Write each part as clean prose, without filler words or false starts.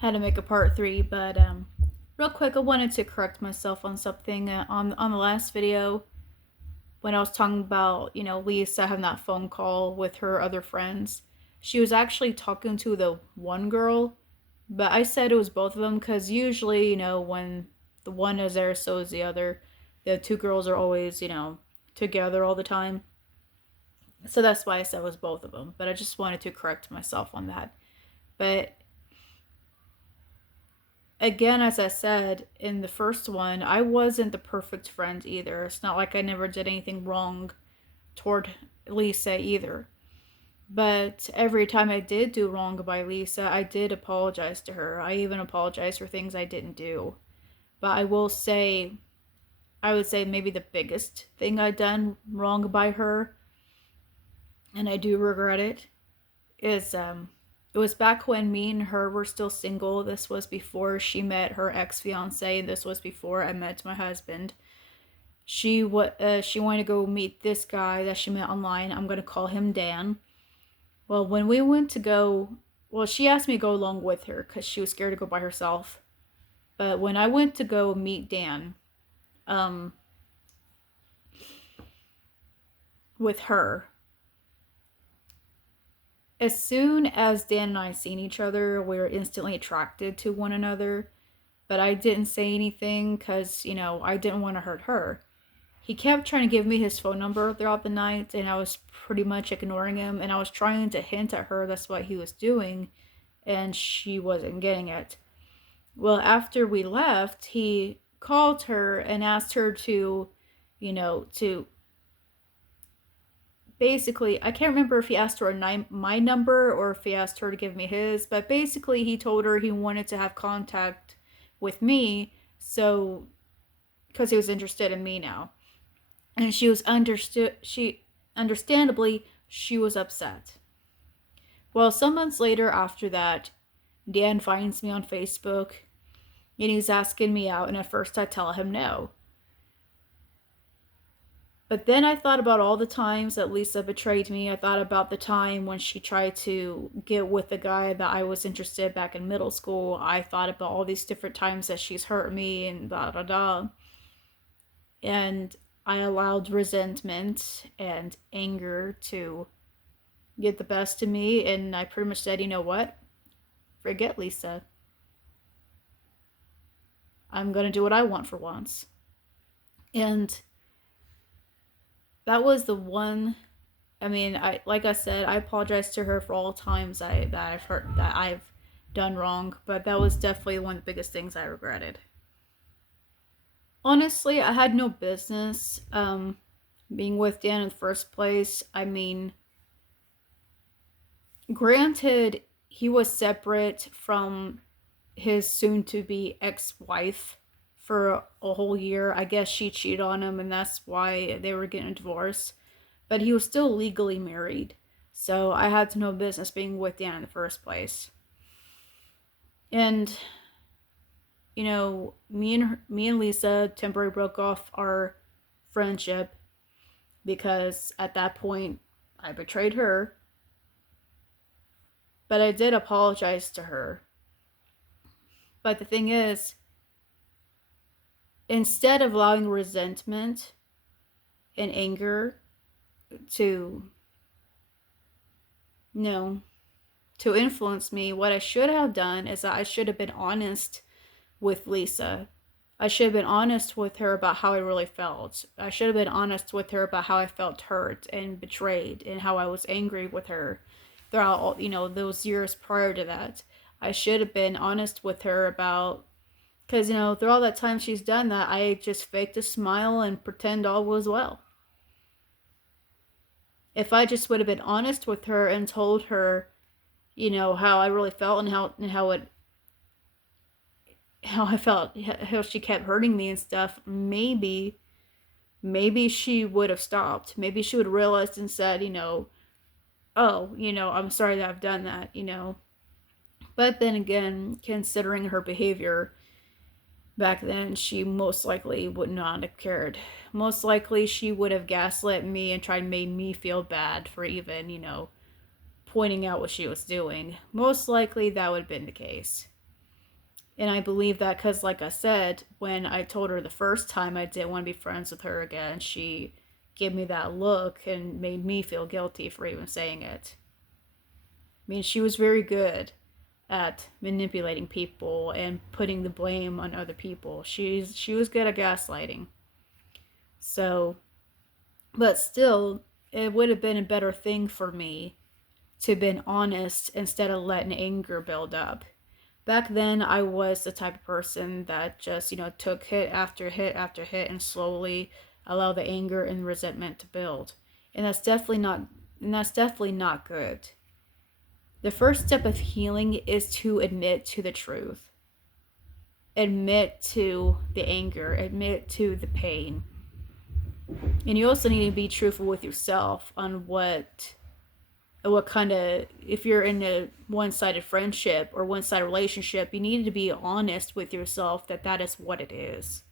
Had to make a part three, but real quick, I wanted to correct myself on something on the last video when I was talking about Lisa having that phone call with her other friends. She was actually talking to the one girl, but I said it was both of them because usually when the one is there, so is the other. The two girls are always together all the time, so that's why I said it was both of them. But I just wanted to correct myself on that. But again, as I said in the first one, I wasn't the perfect friend either. It's not like I never did anything wrong toward Lisa either. But every time I did do wrong by Lisa, I did apologize to her. I even apologized for things I didn't do. But I would say maybe the biggest thing I done wrong by her, and I do regret it, is it was back when me and her were still single. This was before she met her ex-fiance, and this was before I met my husband. She wanted to go meet this guy that she met online. I'm gonna call him Dan. Well, when we went to go, well, she asked me to go along with her because she was scared to go by herself. But when I went to go meet Dan, um, with her, as soon as Dan and I seen each other, we were instantly attracted to one another. But I didn't say anything because I didn't want to hurt her. He kept trying to give me his phone number throughout the night, and I was pretty much ignoring him. And I was trying to hint at her that's what he was doing, and she wasn't getting it. Well, after we left, he called her and asked her to basically, I can't remember if he asked her my number or if he asked her to give me his, but basically he told her he wanted to have contact with me, so because he was interested in me now. And she understandably she was upset. Well, some months later after that, Dan finds me on Facebook and he's asking me out, and at first I tell him no. But then I thought about all the times that Lisa betrayed me. I thought about the time when she tried to get with the guy that I was interested in back in middle school. I thought about all these different times that she's hurt me and da da da. And I allowed resentment and anger to get the best of me, and I pretty much said, you know what? Forget Lisa. I'm gonna do what I want for once. And that was the one. I mean, I like I said, I apologize to her for all times that I've done wrong, but that was definitely one of the biggest things I regretted. Honestly, I had no business being with Dan in the first place. I mean, granted, he was separate from his soon to be ex wife for a whole year. I guess she cheated on him, and that's why they were getting a divorce. But he was still legally married. So I had no business being with Dan in the first place. And me and Lisa temporarily broke off our friendship because at that point I betrayed her. But I did apologize to her. But the thing is, instead of allowing resentment and anger to no to influence me, what I should have done is that I should have been honest with Lisa. I should have been honest with her about how I really felt. I should have been honest with her about how I felt hurt and betrayed and how I was angry with her throughout all, those years prior to that. I should have been honest with her about, because through all that time she's done that, I just faked a smile and pretend all was well. If I just would have been honest with her and told her, how I really felt and how I felt, how she kept hurting me and stuff, maybe she would have stopped. Maybe she would have realized and said, oh, I'm sorry that I've done that. But then again, considering her behavior back then, she most likely would not have cared. Most likely she would have gaslit me and tried to make me feel bad for even, pointing out what she was doing. Most likely that would have been the case. And I believe that because, like I said, when I told her the first time I didn't want to be friends with her again, she gave me that look and made me feel guilty for even saying it. I mean, she was very good at manipulating people and putting the blame on other people. She was good at gaslighting. So, but still, it would have been a better thing for me to have been honest instead of letting anger build up. Back then, I was the type of person that just, took hit after hit after hit and slowly allow the anger and resentment to build. And that's definitely not good. The first step of healing is to admit to the truth. Admit to the anger, admit to the pain. And you also need to be truthful with yourself on what kind of, if you're in a one-sided friendship or one-sided relationship, you need to be honest with yourself that that is what it is,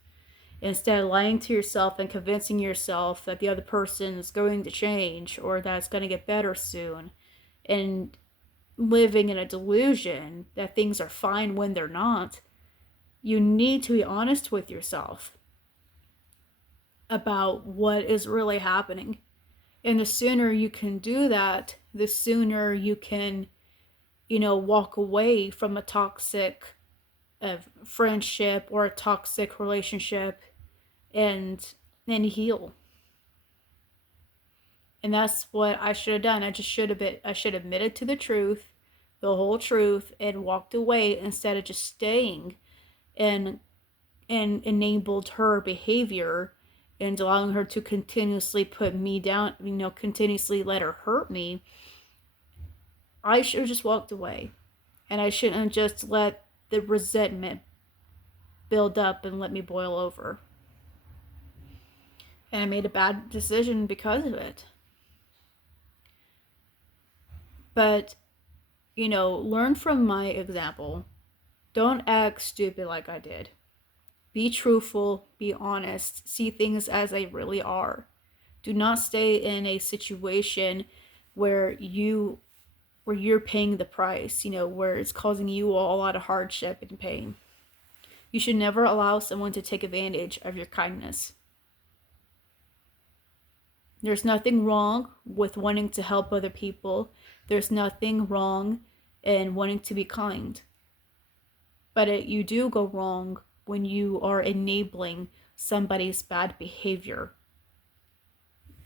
instead of lying to yourself and convincing yourself that the other person is going to change or that it's going to get better soon, and living in a delusion that things are fine when they're not. You need to be honest with yourself about what is really happening. And the sooner you can do that, the sooner you can, walk away from a toxic friendship or a toxic relationship and heal. And that's what I should have done. I should have admitted to the truth, the whole truth, and walked away instead of just staying and enabled her behavior and allowing her to continuously put me down, continuously let her hurt me. I should have just walked away. And I shouldn't have just let the resentment build up and let me boil over. And I made a bad decision because of it. But, learn from my example. Don't act stupid like I did. Be truthful, be honest, see things as they really are. Do not stay in a situation where you're paying the price, where it's causing you a lot of hardship and pain. You should never allow someone to take advantage of your kindness. There's nothing wrong with wanting to help other people. There's nothing wrong in wanting to be kind. But you do go wrong when you are enabling somebody's bad behavior.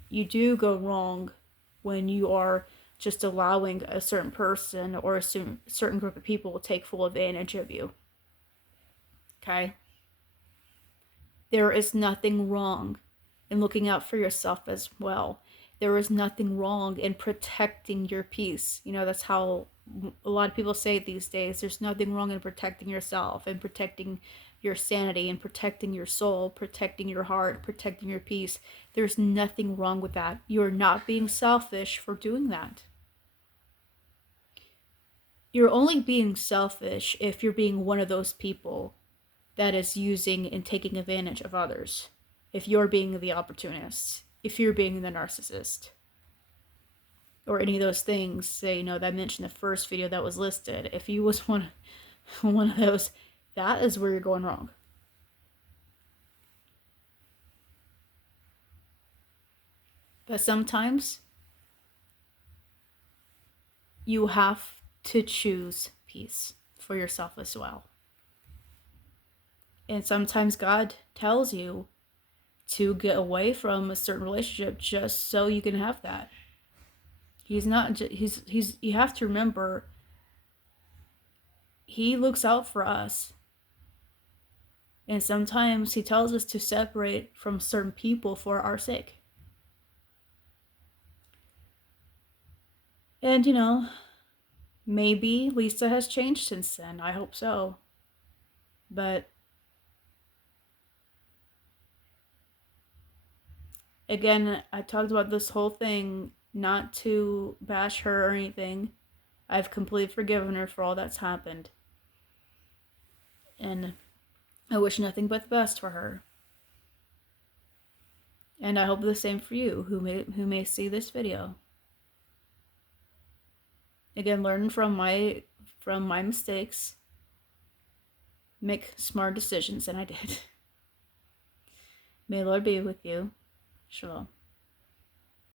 You do go wrong when you are just allowing a certain person or a certain group of people to take full advantage of you. Okay? There is nothing wrong in looking out for yourself as well. There is nothing wrong in protecting your peace. That's how a lot of people say it these days. There's nothing wrong in protecting yourself and protecting your sanity and protecting your soul, protecting your heart, protecting your peace. There's nothing wrong with that. You're not being selfish for doing that. You're only being selfish if you're being one of those people that is using and taking advantage of others. If you're being the opportunist, if you're being the narcissist, or any of those things that I mentioned in the first video that was listed, if you was one of those, that is where you're going wrong. But sometimes you have to choose peace for yourself as well. And sometimes God tells you to get away from a certain relationship just so you can have that. You have to remember, he looks out for us. And sometimes he tells us to separate from certain people for our sake. And, maybe Lisa has changed since then. I hope so. But again, I talked about this whole thing not to bash her or anything. I've completely forgiven her for all that's happened. And I wish nothing but the best for her. And I hope the same for you who may see this video. Again, learn from my mistakes. make smart decisions than I did. May the Lord be with you. Shalom.